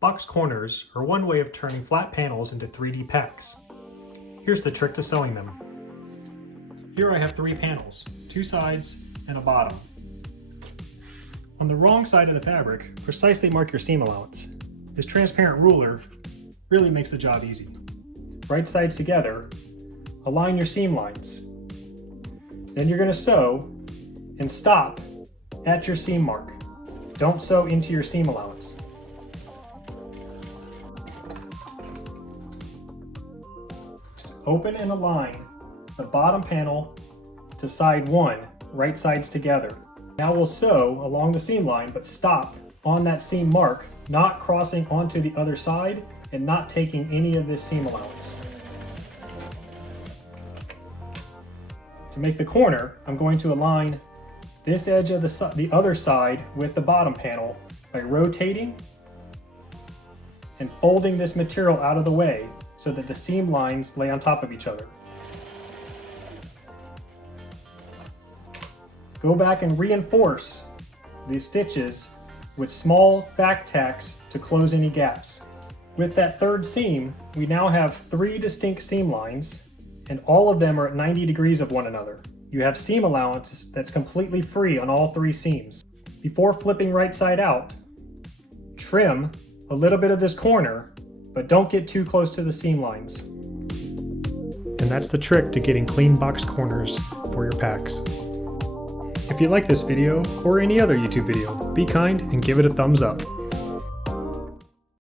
Box corners are one way of turning flat panels into 3D packs. Here's the trick to sewing them. Here I have 3 panels, 2 sides and a bottom. On the wrong side of the fabric, precisely mark your seam allowance. This transparent ruler really makes the job easy. Right sides together, align your seam lines. Then you're going to sew and stop at your seam mark. Don't sew into your seam allowance. Open and align the bottom panel to side 1, right sides together. Now we'll sew along the seam line, but stop on that seam mark, not crossing onto the other side and not taking any of this seam allowance. To make the corner, I'm going to align this edge of the other side with the bottom panel by rotating and folding this material out of the way so that the seam lines lay on top of each other. Go back and reinforce these stitches with small back tacks to close any gaps. With that third seam, we now have 3 distinct seam lines, and all of them are at 90 degrees of one another. You have seam allowance that's completely free on all 3 seams. Before flipping right side out, trim a little bit of this corner, but don't get too close to the seam lines. And that's the trick to getting clean box corners for your packs. If you like this video or any other YouTube video, be kind and give it a thumbs up.